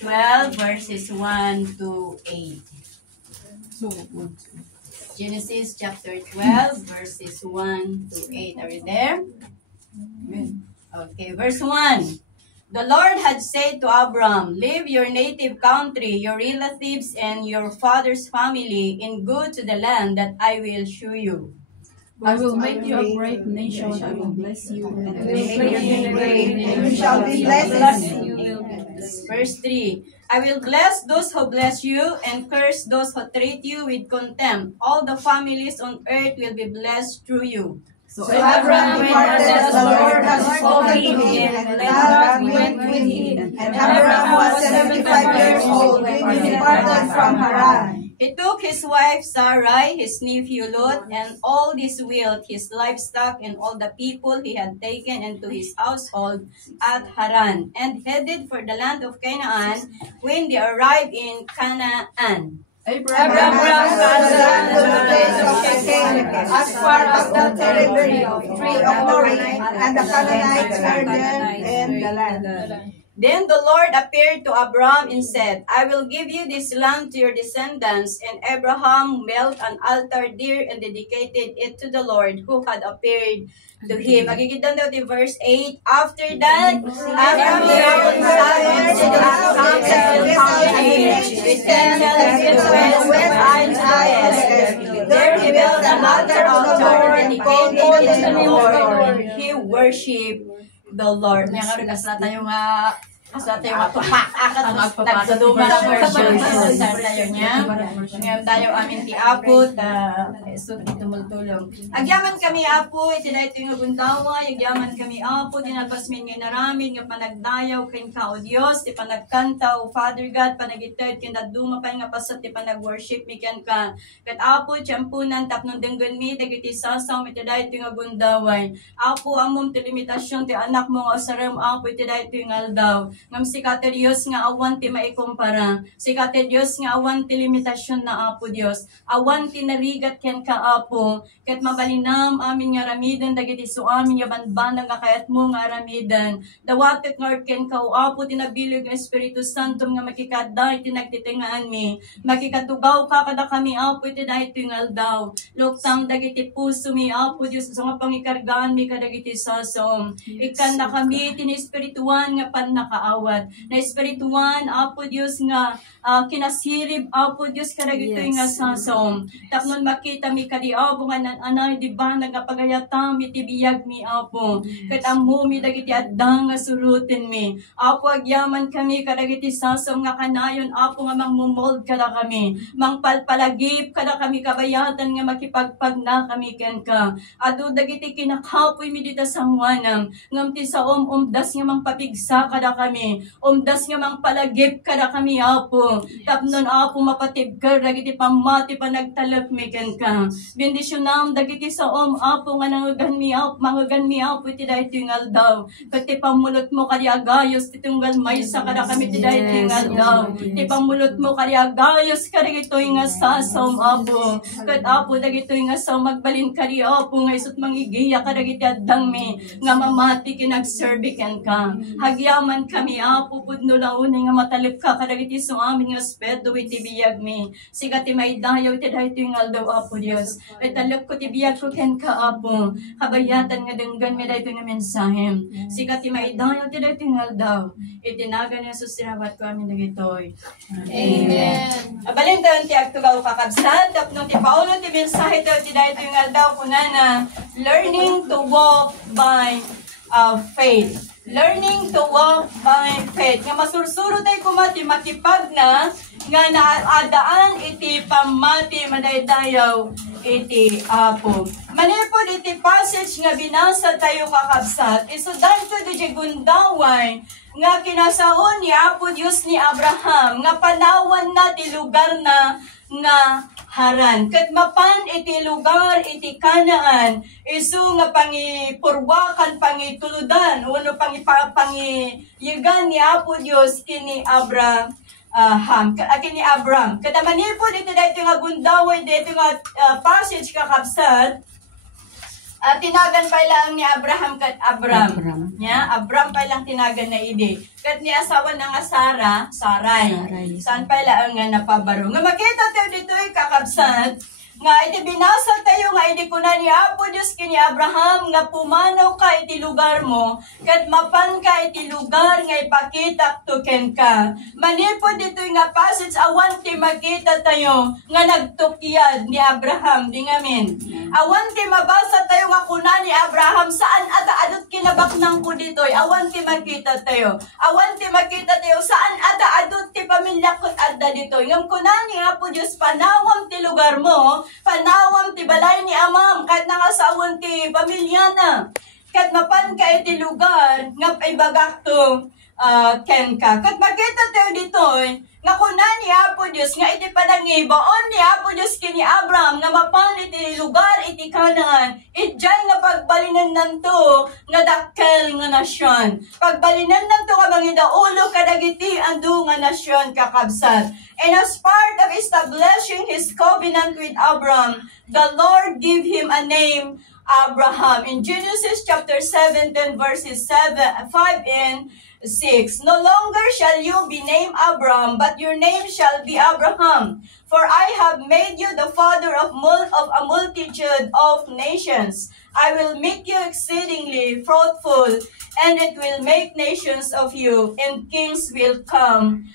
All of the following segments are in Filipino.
12 verses 1 to 8. Genesis chapter 12 verses 1 to 8. Are you there? Okay, verse 1. The Lord had said to Abram, "Leave your native country, your relatives, and your father's family, and go to the land that I will show you. I will make you a great nation. I will bless you. And make you great, and you shall be blessed. Verse 3. I will bless those who bless you, and curse those who treat you with contempt. All the families on earth will be blessed through you." So Abram departed as the Lord had spoken to him, and Lot went with him. And Abram was 75 years old when he departed from Haran. He took his wife Sarai, his nephew Lot, and all his wealth, his livestock, and all the people he had taken into his household at Haran, and headed for the land of Canaan. When they arrived in Canaan, Abram passed the land of the place of Shechem, as far as the territory of Tree of Moreh, and the Canaanites heard them in the land. then the Lord appeared to Abram and said, "I will give you this land to your descendants." And Abraham built an altar there and dedicated it to the Lord who had appeared to him. Magigitang daw di verse 8. After that, Abram traveled southward to the comes of the country, with Bethel in the west and east. There he built an altar dedicated to the Lord. He worshipped the Lord. Ngayon, kasla tayo nga tupak. Akat nagsaduma na version. Sabi tayo niya. Ngayon tayo amin ti Apo. So, tumultulong. Agyaman kami Apo. Iti na ito yung buntawa. Agyaman kami Apo. Dinalpasmin nga naramid. Nga panagdayaw kain ka o Diyos. Ti panagkanta o Father God. Panagitad. Kinaduma pa nga pasat. Ti panag-worship. Mikan ka. Kat Apo. Tiyampunan. Tapnon denggan mi. Dagiti sasaw. Iti na ito yung bundaway. Apo. Amom ti limitasyon. Ti anak mo nga saram. Apo. Iti na ito yung aldaw. Ngam si Kate Diyos nga awan ti maikumpara. Si Kate Diyos nga awan ti limitasyon na Apo Diyos. Awan ti narigat ken ka Apo. Ket mabalinam amin nga ramidan dagiti so amin nga banbanag nga kayat mo nga ramidan. Dawatet nga ken ka o Apo tinabilig nga Espiritu Santo nga makikaday ti nagtitingaan mi. Makikatugaw ka kada kami Apo iti dahil ito yung aldaw. Luktang dagiti puso mi Apo Diyos sa nga pangikargaan mi kadagiti sasom. Ikan na kami tinispirituan nga pan nakaawat. Na espirituan, Apo Diyos nga kinasirib, Apo Diyos kadagito nga sasom. Tapnon makita mi kadi Apo nga nananay, di ba, nagapagayatam, itibiyag mi Apo. Kat amo mi dagiti addang nga surutin mi. Apo agyaman kami kadagiti sasom nga kanayon, Apo nga mangmumold kada kami. Mangpalpalagip kada kami kabayatan nga makipagpag na kami ken ka. Adu dagiti kinakapoy mi dita sa muanam. Ngam ti sa umdas nga mangpapigsa kada kami. Umdas nga mang palagip kada kami Apo. Tapnon Apo mapatib ka dagiti pamati panagtalak mi ken ka. Bendisyonam dagiti sa Apo nga nangagan mi Apo iti daytoy nga aldaw. Ket pamulot mo kadi agayos ti tunggal maysa kada kami iti daytoy nga aldaw. Ti pamulot mo kadi agayos kadagitoy nga sasom Apo. Ket Apo dagitoy nga sa magbalin kadi Apo nga isut mangigiya kadagiti addang mi nga mamati kinagserbi ken ka. Hagyaman kami Apo pudno launay nga matalip ka kadagiti so amin nga spedo iti biyag mi. Siga ti maydayaw iti daytoy nga aldaw Apo Dios. Ket talip ko ti biyag ko ken ka Apo. Kabayatan nga denggan mi daytoy nga mensahe. Siga ti maydayaw iti daytoy nga aldaw. Itinagan ni Jesus sinawat ko amin dagitoy. Amen. Abalin tayo ti agtugaw kakabsat. Tapno ti Paulo ti mensahe tayo ti daytoy nga aldaw kunana learning to walk by faith. Learning to walk by faith. Nga masursuro tayo kumati makipag na nga naadaan iti pamati madaydayaw iti Apo. Manipod iti passage nga binasa tayo kakabsat. Isudan ko di gundaway nga kinasahon ni Apo Diyos ni Abraham nga panawan na ti lugar na nga Haran. Ket mapan iti lugar iti Kanaan isu nga pangipurwakan pangituludan uno pangiyigan ni Apo Dios kini Abram. Kini Abram. Kada manipod iti daytoy nga gundaway daytoy nga passage kakabsat. tinagan pa lang ni Abraham kat Abram. Abram pa lang tinagan na idi. Kat ni asawa na nga Sarai. Saan pa lang nga napabaro. Nga makita tayo dito kakabsat, nga iti binasa tayo nga iti kuna ni Apo Diyos kini Abraham nga pumanaw ka iti lugar mo kat mapan ka iti lugar nga ipakita tuken ka. Manipod dito nga passage awan ti makita tayo nga nagtukyad ni Abraham di ngamin. Awan ti mabasa tayo nga kuna ni Abraham saan ata adot kinabaknang ko dito. Awan ti makita tayo. Awan ti makita tayo saan ata adot ti pamilya ko adda dito. Ngam kuna ni Apo Diyos panawam ti lugar mo, panawam ti balay ni amam, kahit nangasawon ti pamilya na. Kahit mapan ka iti lugar, nga ibagak to ken ka. Kahit makita tayo dito, nga kuna ni Apo Diyos, nga iti panangibaon ni Apo Diyos kini Abraham, nga mapan iti lugar iti Kanaan, itjay nga pagbalinan nanto, nga dakkel nga nasyon. Pagbalinan nanto nga mangidaulo kadagiti ando nga nasyon kakabsat. And as part of establishing his covenant with Abraham, the Lord gave him a name, Abraham. In Genesis chapter 17 verses 5 and 6, no longer shall you be named Abram, but your name shall be Abraham. For I have made you the father of a multitude of nations. I will make you exceedingly fruitful, and it will make nations of you, and kings will come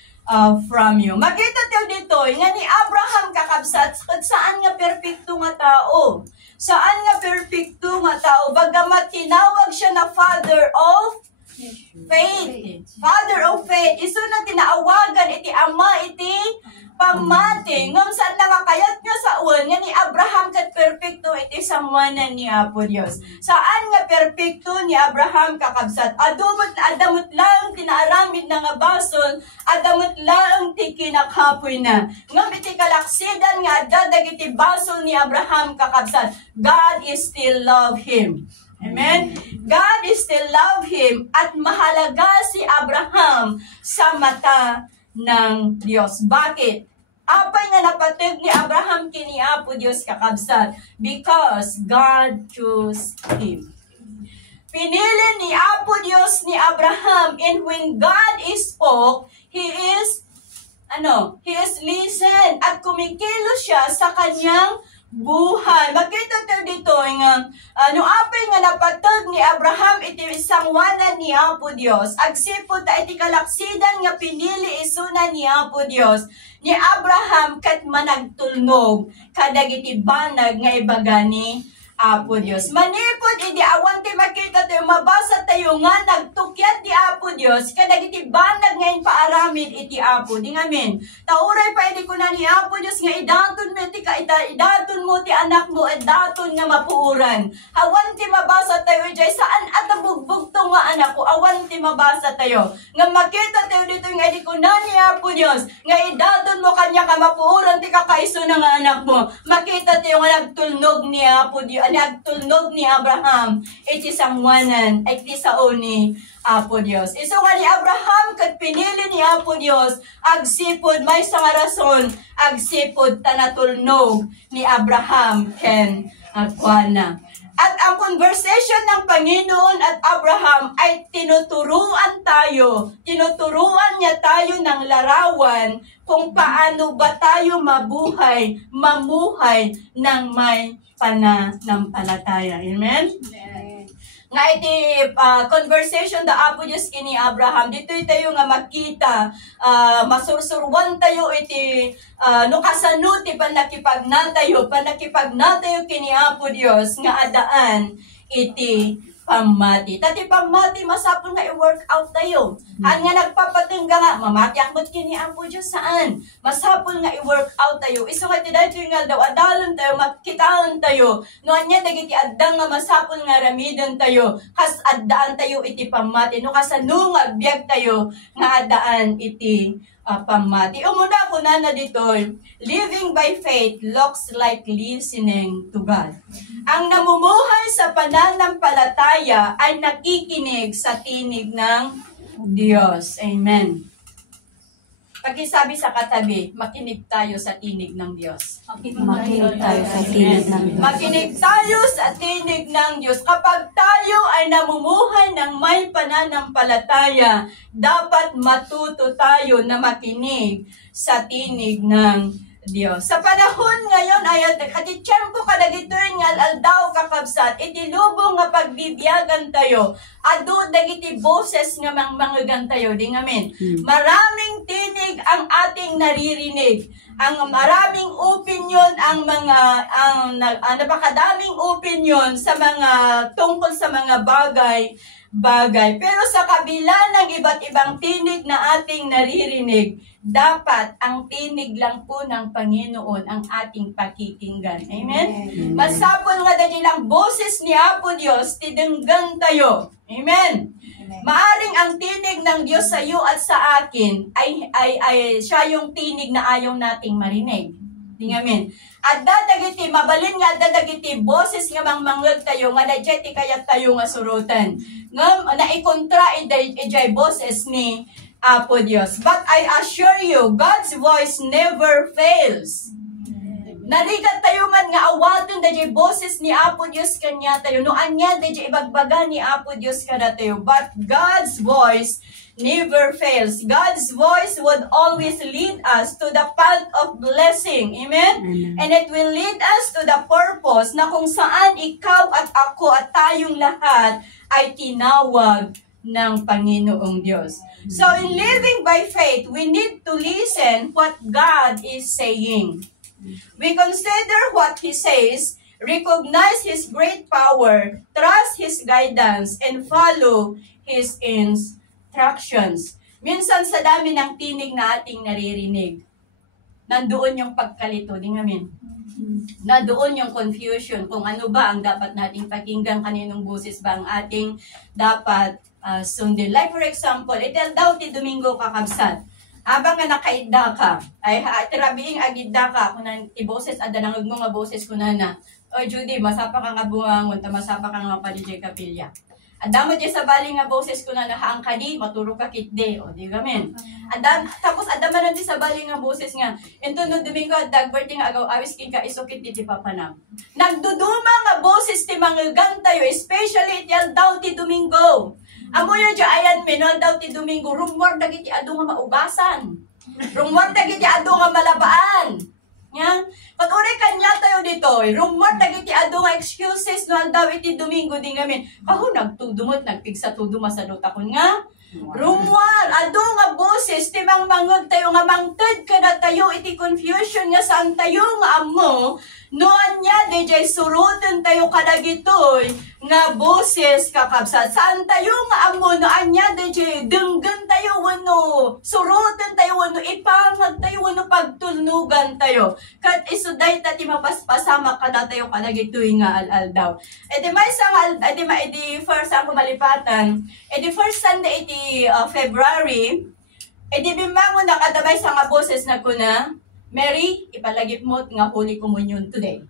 from you. Makita tayo dito, nga ni Abraham kakabsat, saan nga perfecto nga tao? Saan nga perfecto nga tao? Bagamat tinawag siya na father of faith. Father of faith. Iso na tinaawagan iti ama iti pamati. Ngam saan nakakayat nga sa uwan nga ni Abraham kat perfecto iti samwanan ni Apo Dios. Saan nga perfecto ni Abraham kakabsat? Adamot lang tinaaramid na nga basol, adamot lang ti kinakapoy na. Ngam iti kalaksidan nga dadag iti basol ni Abraham kakabsat. God is still love him. Amen? God is still love him at mahalaga si Abraham sa mata ng Diyos. Bakit? Apay nga napatig ni Abraham kini Apo Diyos kakabsat? Because God chose him. Pinili ni Apo Diyos ni Abraham, and when God spoke, He is listen at kumikilos siya sa kanyang buhay. Makita tayo dito nga apay nga napatag ni Abraham iti isang wanan ni Apo Dios. Agsipod ta iti kalaksidan nga pinili isuna ni Apo Dios. Ni Abraham kat managtulnog kadagiti banag nga ibaga ni Apo Dios. Manipod idi awan ti makita tayo mabasa tayo nga nagtukyat ti Apo Dios kadagiti banag nga paaramid iti Apo di ngamin. Tauray pa idi kuna ni Apo Dios nga idaton mo ti idaton mo ti anak mo idaton nga mapuuran. Awan ti mabasa tayo jay saan at bugbugto nga anak ko awan ti mabasa tayo. Nga makita tayo dito nga idi kuna ni Apo Dios nga idaton mo kanya ka mapuuran ti kakaiso na nga anak mo. Makita tayo nga nagtulnog ni Apo Dios, nagtulnog ni Abraham iti sangwanan ay iti sao ni Apo Dios. Iso nga ni Abraham kat pinili ni Apo Dios agsipod may nga rason agsipod tanatulnog ni Abraham ken Juana. At ang conversation ng Panginoon at Abraham ay tinuturuan niya tayo ng larawan kung paano ba tayo mamuhay ng may pananampalataya. Amen? Nga iti conversation da Apo Diyos kini Abraham, dito tayo nga makita, masursurwan tayo iti, no kasano ti panakipagnatayo kini Apo Diyos, nga adaan iti pamati. Tati pamati, masapol nga i-work out tayo. Han nga nagpapatingga nga, mamati akot kini Apo Diyos saan? Masapol nga i-work out tayo. Iso nga tidadyo nga daw, adalon tayo, makitaan tayo. Noan niya, nagiti addang nga masapol nga ramidan tayo. Kas addaan tayo iti pamati. No kasano nga biyag tayo, nga adaan iti pamati. Umuna ko na dito, living by faith looks like listening to God. Ang namumuhay sa pananampalataya ay nakikinig sa tinig ng Diyos. Amen. Pakisabi sa katabi, makinig tayo sa tinig ng Diyos. Makinig tayo sa tinig ng Diyos. Makinig tayo sa tinig ng Diyos. Kapag tayo ay namumuhay ng may pananampalataya, dapat matuto tayo na makinig sa tinig ng Diyos. Sa panahon ngayon ay katitsyempo kadagitoy nga aldaw kakabsat, itilubong nga pagbibiyagan tayo, adu dagiti boses nga mangmangagan tayo, di ngamin. Maraming tinig ang ating naririnig. Ang maraming opinion, ang napakadaming opinion sa mga tungkol sa mga bagay. Pero sa kabila ng iba't ibang tinig na ating naririnig, dapat ang tinig lang po ng Panginoon ang ating pakikinggan. Amen? Masapol nga dahil ang boses ni Apo Diyos, tidenggan tayo. Amen? Maaring ang tinig ng Diyos sa iyo at sa akin ay siya yung tinig na ayaw nating marinig. Amen. At dadagiti, mabalin nga dadagiti, boses nga mangmangag tayo, nga dadjeti kaya tayo nga surutan. Nga naikontra ijay boses ni Apo Diyos. But I assure you, God's voice never fails. Narigat tayo man nga awaton dadjay boses ni Apo Diyos kanya tayo. No anya dadjay ibagbaga ni Apo Diyos kada tayo. But God's voice never fails. God's voice would always lead us to the path of blessing. Amen? And it will lead us to the purpose na kung saan ikaw at ako at tayong lahat ay tinawag ng Panginoong Diyos. So in living by faith, we need to listen what God is saying. We consider what He says, recognize His great power, trust His guidance, and follow His instructions. Minsan sa dami ng tinig na ating naririnig, nandoon yung pagkalito, di ngamin. Nandoon yung confusion kung ano ba ang dapat nating pakinggan, kaninong boses ba ang ating dapat sundin. Like for example, itel daw ti Domingo kakabsat. Abang nga nakaida ka, ay tirabiing agida ka, kung ti boses, adanangag mo nga boses ko na. O Judy, masapa ka nga buwangon, masapa ka nga palijay kapilya. Adamo di sa bali nga boses ko na haang kadi, maturo ka kitde, o di gamin. Tapos adaman di sa bali nga boses nga, ento no Domingo at dagberti nga agaw awis king ka isukit ti papanam. Nagduduma nga boses ti mga gantayo, especially ti daw ti Domingo. Amo yo di ayan minol daw ti Domingo, rumor dagiti adu nga maubasan. Rumor dagiti adu nga malabaan. Yan. Patuloy kanya tayo dito. Rumor dagiti adu nga excuses no daw iti Domingo di ngamin. Kaho nagtudumot nagpigsa tuduma sa lutakon nga. Rumor adu nga boses ti mangmangeg tayo nga mangted kada tayo iti confusion nga saan tayo nga ammo. Noon niya DJ suruten tayo kadagitoy nga boses kakabsat. Saan tayo nga ammo noon niya DJ denggan tayo wano. Suruten tayo wano ipangag tayo wano pagtulnugan tayo. Kat isuday tati mapaspasama kada tayo kadagitoy nga al daw. Edi may sang edi first ang kumalipatan. Edi first Sunday iti February. Edi bimangon nakadabay sa nga boses na kuna. Mary, ipalagip mo nga Holy Communion today.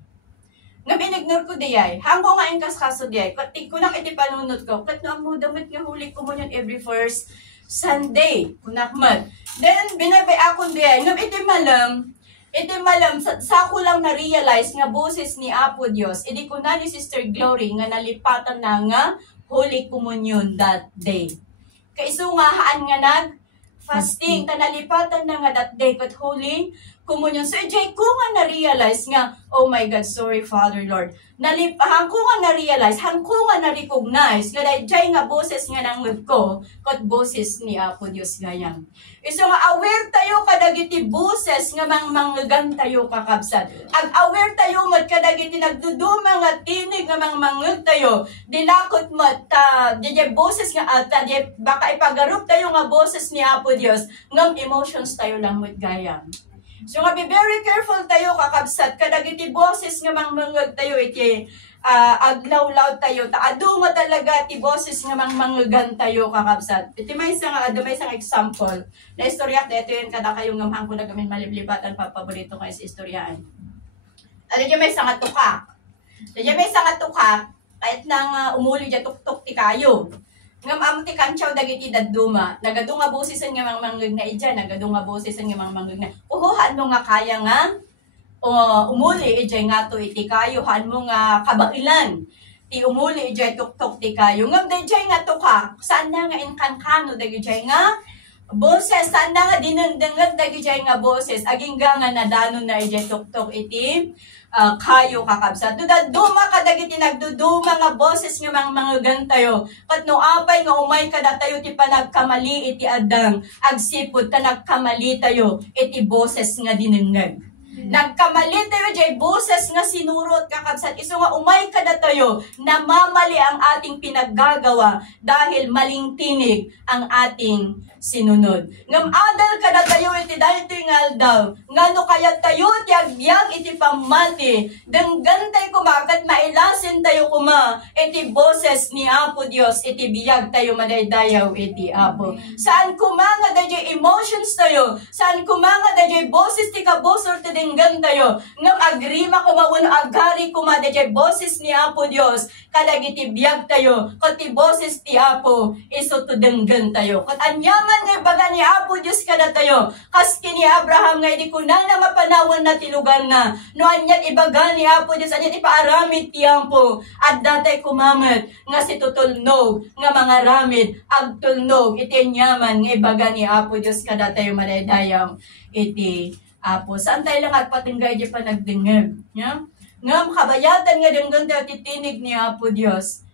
Nga binignor ko diyay. Hanggo nga yung kaskaso diyay. Katig ko lang iti panunod ko. Kat na mo damit nga Holy Communion every first Sunday. Kunakmat. Then, binabay akong diyay. Nga iti malam, sa ko lang na-realize nga boses ni Apo Diyos. Iti ko na ni Sister Glory nga nalipatan na nga Holy Communion that day. Kaiso nga haan nga fasting, tanalipatan na nga that day kat Holy Communion. So, Jay, ko nga na-realize nga, oh my God, sorry, Father, Lord. Hang ko nga na-realize, hang ko nga na-recognize, nga Jay nga boses nga nangod ko, kat boses ni Apo Diyos gayang. So nga, aware tayo kadagiti boses nga mangmanggan tayo kakabsat. Ag-aware tayo mat kadagiti nagduduma nga tinig nga mangmangag tayo. Dilakot mat, diye boses nga, baka ipagarup tayo nga boses ni Apo Diyos, ngam emotions tayo lang mat gayang. So nga, be very careful tayo kakabsat, kadagiti boses nga mangmangag tayo, iti aglaw-law tayo, taado nga talaga ti boses nga mangmangagan tayo kakabsat. Iti may isang example, na istorya, ito yun kada kayong ngamhang ko na gamin maliblibatan, papaborito kayo sa istoryaan. Ano dyan may isang tukak. Dyan may isang tukak, kahit nang umuli dyan tuktok ti kayo. ngam amti kantsaw dagiti dadduma, nagadunga bosisan nga mga manggag na ija, nagadunga bosisan nga mga manggag na, uhuhan mo nga kaya nga, umuli ijay nga to iti kayo, haan mo nga kabailan, ti umuli ijay tuktok ti kayo, ngam dajay nga to ka, saan na nga inkankano, dagijay nga, boses, saan na nga dinendengag, dagijay nga boses, aging nga nadanon na ijay tuktok iti, kayo kakabsat. Duma kadagiti nagduduma nga boses nga mga gantayo. Kat no apay nga umay kada tayo ti panagkamali iti adang. Agsipod ta nagkamali tayo iti boses nga dinengag. Nagkamali tayo jay boses nga sinurot kakabsat. Iso nga umay kada tayo namamali ang ating pinaggagawa dahil maling tinig ang ating sinunod. Ngam adal kada tayo iti dahil ito yung aldaw. Ngano kaya tayo ti agbyag iti pamati. Denggantay kumakat mailasin tayo kuma. Iti boses ni Apo Dios. Iti biyag tayo madaydayaw iti Apo. Saan kumanga dayjay emotions tayo. Saan kumanga dayjay boses ti kabosor ti denggan tayo. Ngam agrima kumawano agari kuma dayjay boses ni Apo Dios. Kadagiti biyag tayo. Kati boses ti Apo. Iso to denggan tayo. Kat anyaman nga baga ni Apo Diyos kada tayo. Kaski ni Abraham nga hindi ko na mapanawan na ti lugar na. No anyat ibaga ni Apo Diyos. Anyat ipaaramid ti Apo. At datay kumamat nga si tutulnog nga mga ramid. Agtulnog iti nyaman nga ibaga ni Apo Diyos kada tayo madaydayaw iti Apo. Saan tayo lang at patinggay di pa nagdingag. Yeah? Ngam kabayatan nga denggan tayo titinig ni Apo Diyos.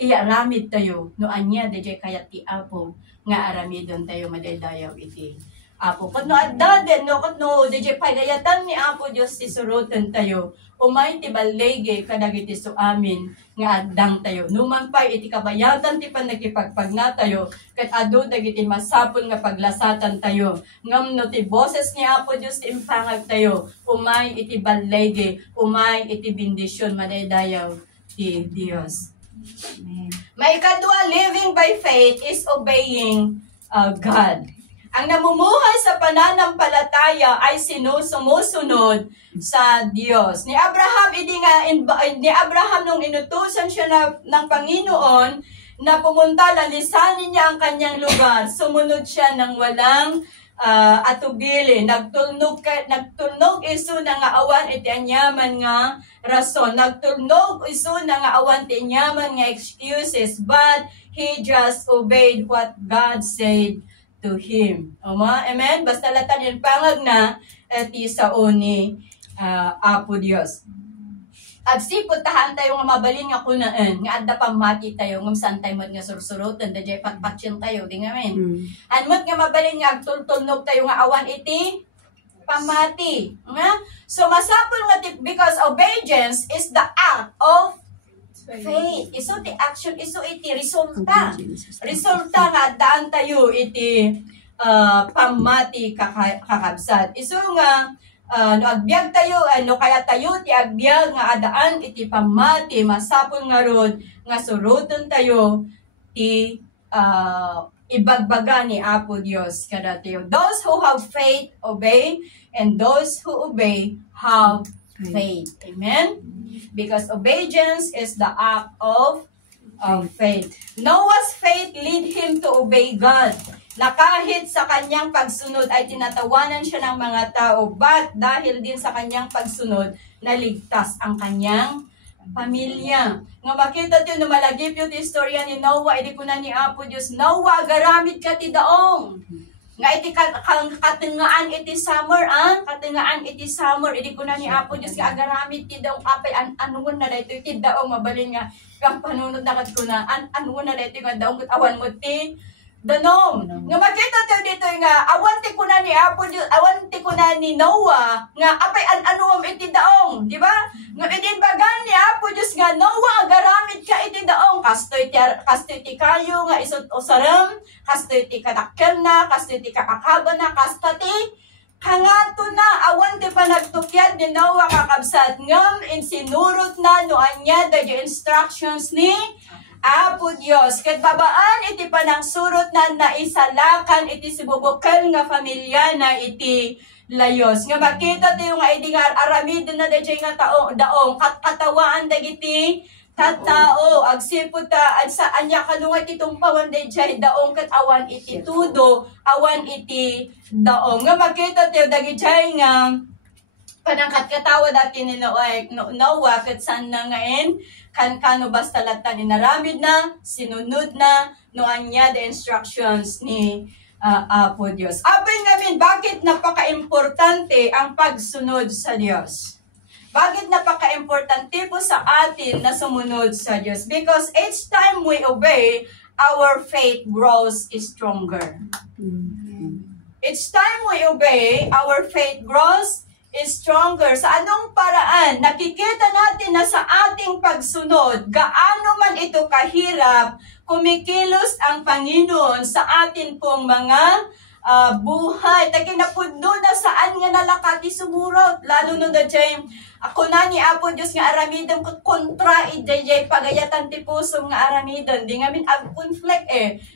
Iaramid tayo. No anya dayjay kayat ti Apo nga aramidon tayo madaydayaw iti Apo. Kano addaden no kano dayjay pagayatan ni Apo Dios ti suruten tayo. Umay ti balege kadagiti so amin nga addang tayo. Numampay iti kabayatan ti panagipagpagna tayo ket adu dagiti masapul nga paglasatan tayo. Ngam no ti boses ni Apo Dios ti impangag tayo. Umay iti balege, umay iti bendisyon madaydayaw ti Dios. Amen. May kadwa, living by faith is obeying God. Ang namumuhay sa pananampalataya ay sumusunod sa Diyos. Ni Abraham nung inutusan siya ng Panginoon na pumunta, lalisanin niya ang kanyang lugar. Sumunod siya ng walang atubili. Nagtulnog iso na nga awan iti anyaman nga rason. Nagtulnog iso na nga awan iti anyaman nga excuses. But he just obeyed what God said to him. Amen? Basta latan yung pangag na iti saoni Apo Dios. Agsipod tahan tayo nga mabalin nga kunaan, nga adda pamati tayo, ngam saan tayo nga sursurutan, da jay patpatsin tayo, di nga men. Anmat nga mabalin nga agtultunog tayo nga awan iti pamati. Nga? So masapul nga because obedience is the act of faith. Iso ti action, iso iti resulta. Resulta nga daan tayo iti pamati kakabsat. Iso nga no agbyag tayo, kaya tayo ti agbyag nga adaan iti pamati, masapul nga rod, nga surutan tayo ti ibagbaga ni Apo Dios kada tayo. Those who have faith obey, and those who obey have faith. Amen? Because obedience is the act of faith. Noah's faith lead him to obey God. Na kahit sa kanyang pagsunod ay tinatawanan siya ng mga tao, but dahil din sa kanyang pagsunod, naligtas ang kanyang pamilya. Nga makita tayo na malagip yung istorya ni Noah, edi ko na ni Apo Diyos, Noah, garamid ka ti daong. Nga iti katingaan iti summer, katingaan iti summer, edi ko na ni Apo Diyos, nga agaramid ti daong apay, anuon na dito, iti daong mabalin nga, ang panunod na kat ko na, anuon na dito nga daong awan mo ti, danom. Nga makita tayo dito nga, awanti ko na ni Apo Diyos, awanti ko na ni Noah, nga apay anuom iti daong, di ba? Nga idinbagan ni Apo Diyos nga, Noah, agaramid ka iti daong, kastoy ti kayo, nga isot usaram, kastoy ti kadakkel na, kastoy ti kakakaba na, kastati, kangato na, awan ti panagtukyan ni Noah kakabsat, ngam insinurot na, no anya, the instructions ni Apo Dios, ket babaan iti panang surot na naisalakan iti sibubukal nga familia na iti layos. Nga makita tayo nga iti nga aramid na dayjay nga daong katawaan dagiti Tatao, agsipod ta, at sa anya kalungat itong pawan de jay daong kat awan iti tudo, awan iti daong. Nga makita tayo dagi jay nga, panangkat katawa dati ni Noah, kat saan na ngayon, kano basta latan inaramid na, sinunod na, no anya the instructions ni Apo Diyos. Abay namin, bakit napaka-importante ang pagsunod sa Diyos? Bakit napaka-importante po sa atin na sumunod sa Diyos? Because each time we obey, our faith grows stronger. Each time we obey, our faith grows stronger. Sa anong paraan? Nakikita natin na sa ating pagsunod, gaano man ito kahirap, kumikilos ang Panginoon sa atin pong mga buhay. Taki napudno na saan nga nalakati sumurot. Lalo no da jay, ako na ni Apo Diyos nga aramidon ko kontra ijay pagayatan ti puso nga aramidon. Di ngamin ag conflict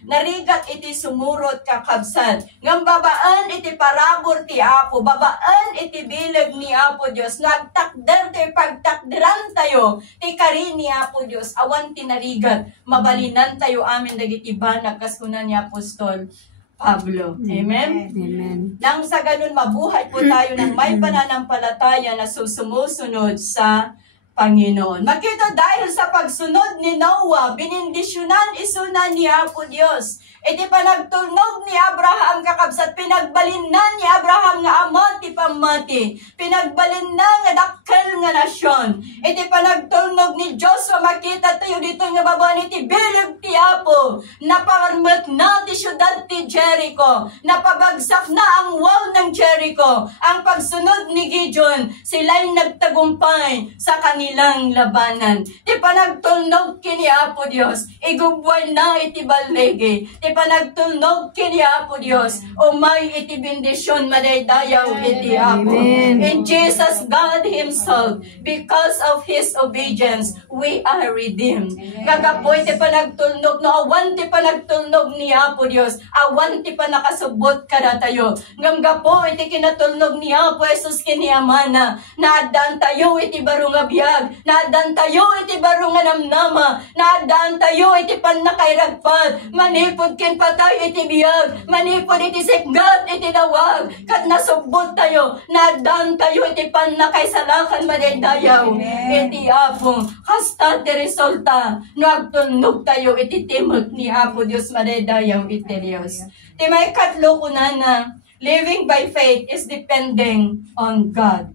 narigat iti sumurot kakabsat. Ngam babaan iti parabor ti Apo. Babaan iti bilag ni Apo Diyos. Nagtakder ti pagtakderan tayo. Ti kari ni Apo Diyos. Awan tinarigat. Mabalinan tayo amin dagiti banag kaskunan ni Apostol Pablo. Amen? Amen. Nang sa ganun, mabuhay po tayo ng may pananampalataya na sumusunod sa Panginoon. Makita dahil sa pagsunod ni Noah, binindisyonan isunan ni Apo Diyos. Iti panagtunog ni Abraham kakabsat, pinagbalinnan ni Abraham nga amati pamati. Pinagbalinnan nga dakkel nga nasyon. Iti panagtunog ni Joshua, makita tayo dito nga babaan iti bilag ti Apo. Naparmat na ti syudad ti Jericho. Napabagsak na ang wall ng Jericho. Ang pagsunod ni Gideon, sila'y nagtagumpay sa kanilang labanan. Ti panagtunog kini Apo Diyos, igubway na iti balegi. Ti panagtunog kini Apo Diyos, umay iti bendisyon madaydayaw iti Apo. In Jesus, God Himself, because of His obedience, we are redeemed. Kagapoy ti panagtunog, no awan ti panagtunog ni Apo Diyos, awan ti panakasubot kada tayo. Ngamgapo iti kinatulnog ni Apo Jesus kini Amana, naadaan tayo iti barong abiyag, naadaan tayo iti barong namnama, naadaan tayo iti panakairagpad, manipod kin patay iti biyag, manipod iti sikgat iti dawag, kat nasubot tayo, naadaan tayo iti panakaisalakan madaydayaw, iti Apo, hasta ti resulta, nagtunog tayo iti timot ni Apo Diyos madaydayaw iti Diyos. Ti may katlo kunana, living by faith is depending on God.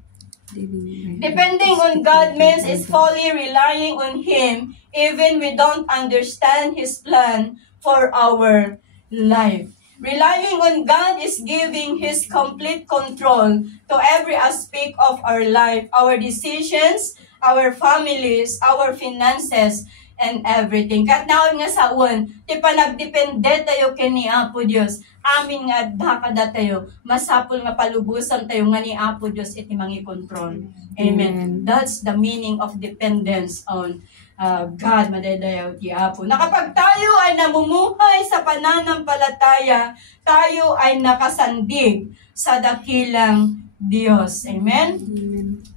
Depending on God means is fully relying on Him even we don't understand His plan for our life. Relying on God is giving His complete control to every aspect of our life, our decisions, our families, our finances, and everything. Kat naon nga saon, ti panagdepende tayo kini Apo Diyos. Amin nga dakada tayo, masapul nga palubusan tayo nga ni Apo Diyos iti mangi control. Amen. That's the meaning of dependence on God, madaydayaw ti Apo. Na kapag tayo ay namumuhay sa pananampalataya, tayo ay nakasandig sa dakilang Diyos. Amen?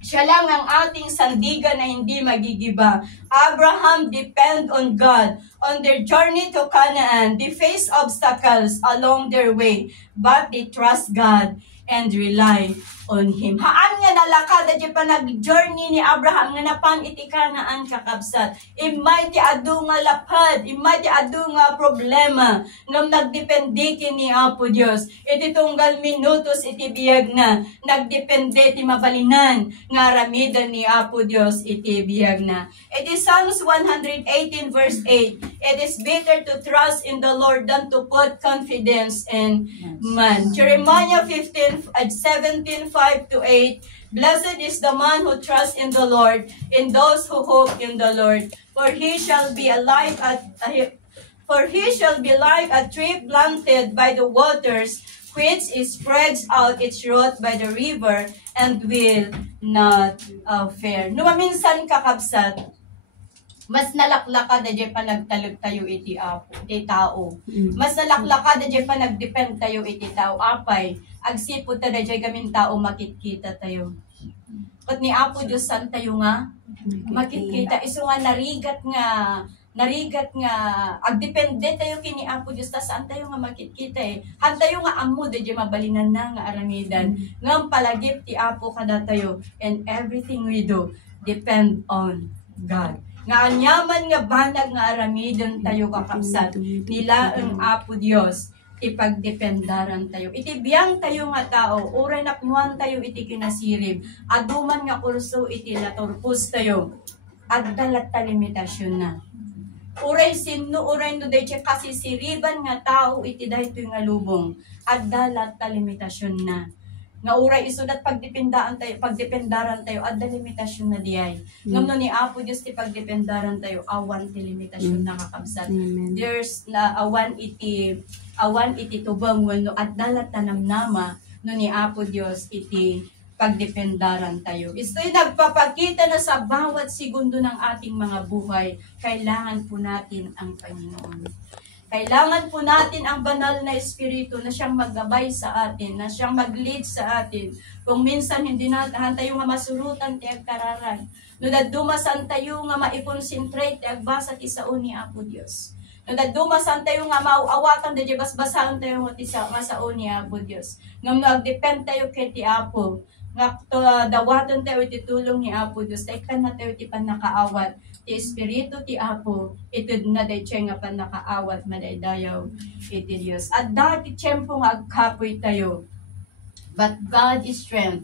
Siya lang ang ating sandigan na hindi magigiba. Abraham depend on God. On their journey to Canaan, they face obstacles along their way, but they trust God and rely on Him. Haan nga nalakad at yung panag-journey ni Abraham nga napan iti Kanaan kakabsat. Imay ti adu nga lapad, imay ti adu nga problema ngam nagdepende kini Apo Dios. Iti tunggal minutos iti biyag na nagdepende ti mabalinan nga ramidan ni Apo Dios iti biyag na. Iti Psalms 118 verse 8. It is better to trust in the Lord than to put confidence in man. Jeremiah 17:5-8. Blessed is the man who trusts in the Lord, in those who hope in the Lord. For he shall be like a tree planted by the waters, which spreads out its root by the river, and will not fail. Numaminsan kakabsat, mas nalaklaka da jay panagtalog tayo iti Apo, iti tao. Mas nalaklaka da jay panagdepend tayo iti tao. Apay, agsipod ta da jay gamin tao makitkita tayo. Kat ni Apo Diyos san tayo nga makikita. Iso nga narigat nga agdepende tayo kini Apo Diyos ta saan tayo nga makikita eh. Han tayo nga amo de mabalingan na nga aramidan. Ngam palagip ti Apo kada tayo and everything we do depend on God. Nga anyaman nga banag nga aramidan tayo kakapsat. Nila ang Apo Diyos ipagdependaran tayo. Iti biyang tayo nga tao, uray naknuan tayo iti kinasirib. Aduman nga kurso iti latorpus tayo. At dalat ta limitasyon na. Uray sinno, uray no day kasi siriban nga tao iti dahito nga lubong. At dalat ta limitasyon na. Nga uray isudat pagdependaran tayo, at da limitasyon na diay. Ngam no ni Apo Diyos ti pagdependaran tayo, awan ti limitasyon na kakabsat. There's awan iti tubang wano at dalat tanamnama no ni Apo Diyos iti pagdependaran tayo. Isto'y nagpapakita na sa bawat segundo ng ating mga buhay, kailangan po natin ang Panginoon. Kailangan po natin ang banal na Espiritu na siyang maggabay sa atin, na siyang mag-lead sa atin. Kung minsan hindi natin tayo nga masurutan ti agkararan, no dadumasan tayo nga maikonsentrate ti agbasa ti sao ni Apo Diyos. No dadumasan tayo nga mauawatan di basbasahan tayo nga sao ni Apo Diyos. Ngam no agdepend tayo kay ti Apo, nga dawatan tayo iti tulong ni Apo Diyos, tay kan na tayo ti panakaawat. Ti Espiritu ti Apo, ito na day nga panakaawat madaydayaw iti Diyos. At dati tiyempo nga agkapoy tayo. But God's strength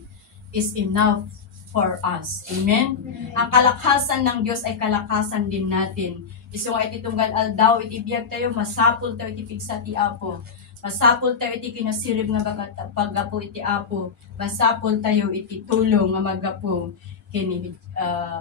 is enough for us. Amen? Ang kalakasan ng Diyos ay kalakasan din natin. Iso nga iti tunggal aldaw, iti biyag tayo, masapul tayo iti pigsa ti Apo. Masapul tayo iti kinasirib nga paggapo iti Apo. Masapul tayo iti tulong nga magapo kini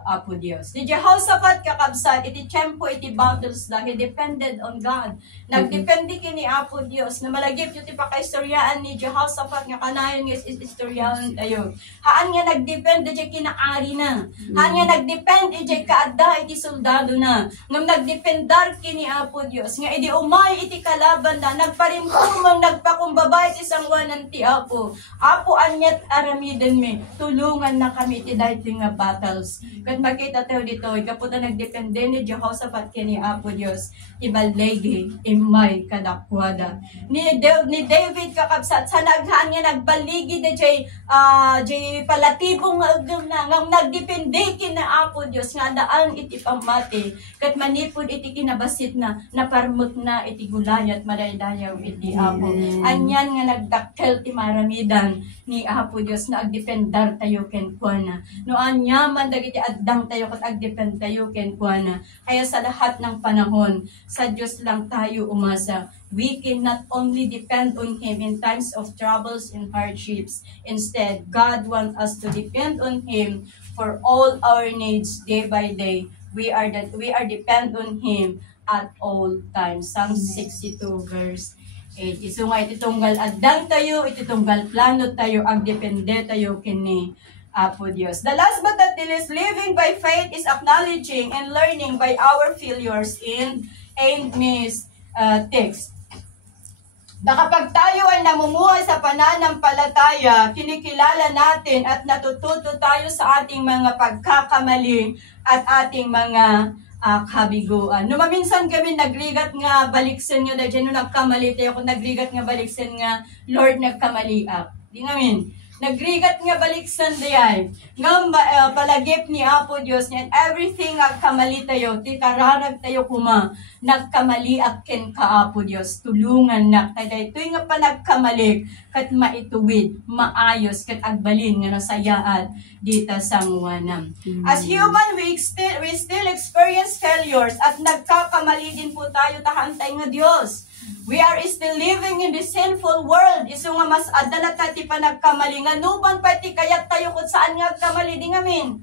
Apo Diyos. Di Jehoshaphat kakabsat, iti tiyempo iti battles da, he depended on God. Nagdepende kini Apo Diyos, na malagip yung tipakaistoryaan ni Jehoshaphat, nga kanayon nga istoryaan tayo. Haan nga nagdepende di kinaari na. Haan nga nagdepende di kaada iti soldado na. Ngam nagdependar kini Apo Diyos, nga iti umay iti kalaban na, nagparimtumang nagpakumbabay iti sangwanan ti Apo. Apo anyat aramiden mi, tulungan na kami iti dahil nga battles. Kung makita tayo dito, ikaputa nagdepende ni Jehoshaphat kini Apo Diyos, ibalegi, imay kadakwada. Ni David kakabsat, sa naghaan nga nagbaligi na jay palatibong nga nagdepende kina Apo Diyos, nga daan iti pamati, kat manipod iti kinabasit na, naparmut na iti gulayat, madaydayaw iti Apo. Anyan nga nagdakkel ti maramidan ni Apo Diyos, na agdependar tayo ken kuana. No anyaman dagiti addang tayo kat agdepend tayo ken kuana. Kaya sa lahat ng panahon, sa Diyos lang tayo umasa. We can not only depend on Him in times of troubles and hardships. Instead, God wants us to depend on Him for all our needs day by day. We are depend on Him at all times. Psalm 62 verse 8. Iso nga ititunggal addang tayo, ititunggal plano tayo, agdepende tayo kini Apo Diyos. The last but not the least, living by faith is acknowledging and learning by our failures in Amy's text. Na kapag tayo ay namumuhay sa pananampalataya, kinikilala natin at natututo tayo sa ating mga pagkakamali at ating mga kabiguan. No, maminsan kami nagrigat nga baliksen nyo, dahil dyan nagkamali tayo, kung nagrigat nga baliksen nga, Lord, nagkamali up. Di ngamin. Nagrigat nga baliksan dayay. Ngam palagip ni Apo Diyos niyan, everything agkamali tayo, ti kararag tayo kuma, nagkamali akken ka Apo Diyos, tulungan na, kaya ito'y nga pa nagkamali, kat maituwid, maayos, kat agbalin nga nasayaan, dita sangwanam. As human, we still experience failures, at nagkakamali din po tayo, tahantay nga Diyos. We are still living in this sinful world. Iso nga mas adalat na ti panagkamali. Nga nuban pa ti kayat tayo kung saan nga agkamali di ngamin.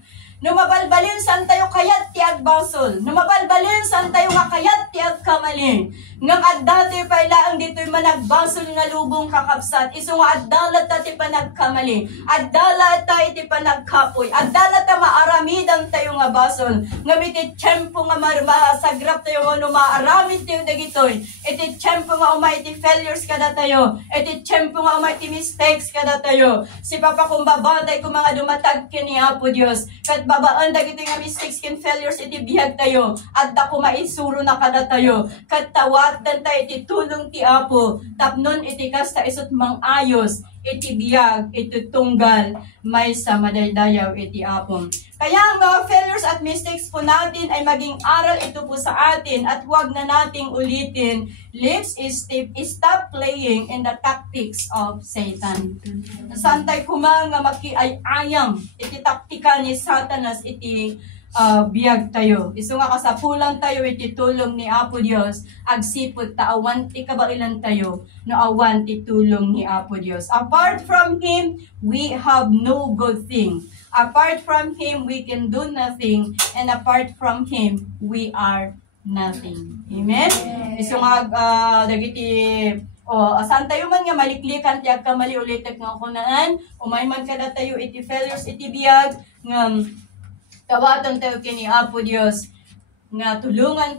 Numabalbalin saan tayo kayat ti agbasol. Numabalbalin saan tayo nga kayat ti agkamali. Ngam adda tayo pailaang dito'y managbasol nga lubong kakapsat. Iso nga addala ta ti panagkamali. Addala ta iti panagkapoy. Addala ta maaramidang tayo nga basol. Ngam iti tiyempo nga masagrap tayo nga maaramid tayo dagitoy. Iti tiyempo nga umay iti failures kada tayo. Iti tiyempo nga umay iti mistakes kada tayo. Si Papa kung babatay kung mga dumatag kini Apo Dios. Kat babaan dagito nga mistakes ken failures iti bihag tayo. Adda ko maisuro na kada tayo. Kat tawatan tayo iti tulong ti Apo. Tapnon iti kasta isot mang ayos. Iti biyag, iti tunggal, may sa madaydayaw iti Apo. Kaya ang mga failures at mistakes po natin ay maging aral ito po sa atin at huwag na nating ulitin. Let's stop playing in the tactics of Satan. Santay kumang nga makiayayam iti taktika ni Satanas iti biyag tayo. Iso nga kasapulan tayo iti tulong ni Apo Dios. Agsipot ta awan ti kabailan tayo no awan ti tulong ni Apo Dios. Apart from Him, we have no good thing. Apart from Him, we can do nothing. And apart from Him, we are nothing. Amen? Iso nga dagiti asan tayo man nga maliklikan ti agkamali ulitek nga kunaan. Umay man kada tayo iti failures iti biyag nga tawatan tayo kini Apo Dios nga tulungan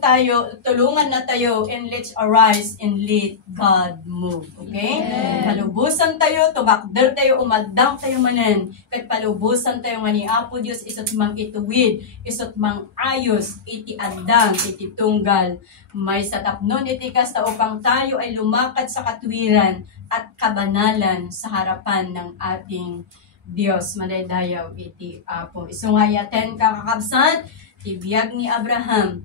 na tayo and let's arise and let God move. Okay? Palubusan tayo, tumakder tayo, umadang tayo manan. Kat palubusan tayo nga ni Apo Dios isot mang ituwid, isot mang ayos, iti adang, iti tunggal. May sa tapnon iti kasta upang tayo ay lumakad sa katwiran at kabanalan sa harapan ng ating Dios, madaydayaw iti Apo. Iso nga yaten kakakabsat, tibiyag ni Abraham.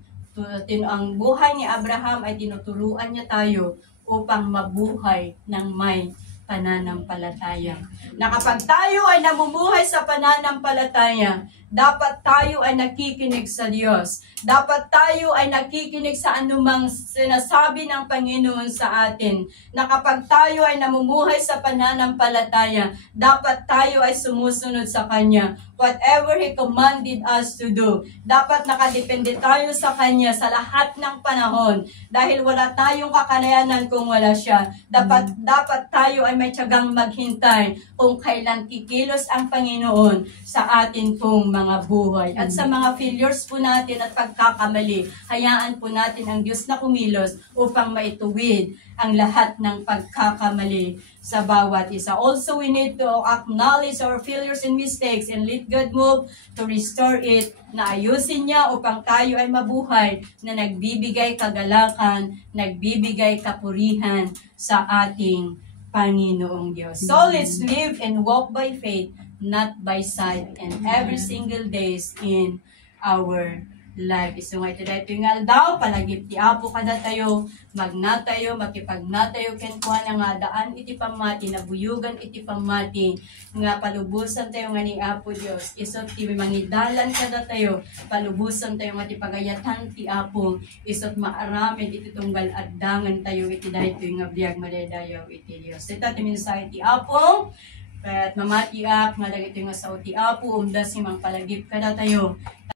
Ang buhay ni Abraham ay tinuturuan niya tayo upang mabuhay ng may pananampalataya. Na kapag tayo ay namumuhay sa pananampalataya, dapat tayo ay nakikinig sa Diyos. Dapat tayo ay nakikinig sa anumang sinasabi ng Panginoon sa atin. Na kapag tayo ay namumuhay sa pananampalataya, dapat tayo ay sumusunod sa Kanya. Whatever He commanded us to do, dapat nakadepende tayo sa Kanya sa lahat ng panahon. Dahil wala tayong kakanayanan kung wala siya. Dapat tayo ay may tiyagang maghintay kung kailan kikilos ang Panginoon sa atin pong mga buhay. At sa mga failures po natin at pagkakamali, hayaan po natin ang Diyos na kumilos upang maituwid ang lahat ng pagkakamali sa bawat isa. Also, we need to acknowledge our failures and mistakes and let God move to restore it, na ayusin niya upang tayo ay mabuhay na nagbibigay kagalakan, nagbibigay kapurihan sa ating Panginoong Diyos. So, let's live and walk by faith, not by sight, and every single days in our life. So nga ito dahito yung daw, palagip ti Apo kada tayo, magnatayo, makipagnatayo, kenkwa na nga daan iti pamati, nabuyugan iti pamati, nga palubusan tayo nga ni Apo Dios. Isot ti mangidalan kada tayo, palubusan tayo nga ti pagayatan ti Apo, isot maaramin iti tunggal addangan tayo iti dahito yung abiyag madaydayaw iti Dios. Ito ti mensahe ti Apo, at mamatiak, nga dagito nga sa ti Apo, umdas si mang palagip kada tayo,